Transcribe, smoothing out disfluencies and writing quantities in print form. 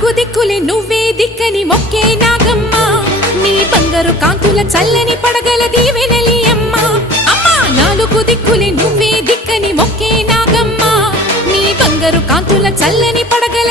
నాలుగు దిక్కులే నువ్వే దిక్కని మొక్కే నాగమ్మ నీ బంగారు కాంతుల చల్లని పడగల దీవెనలి అమ్మ అమ్మా నాలుగు దిక్కులే నువ్వే దిక్కని మొక్కే నాగమ్మ నీ బంగారు కాంతుల చల్లని పడగల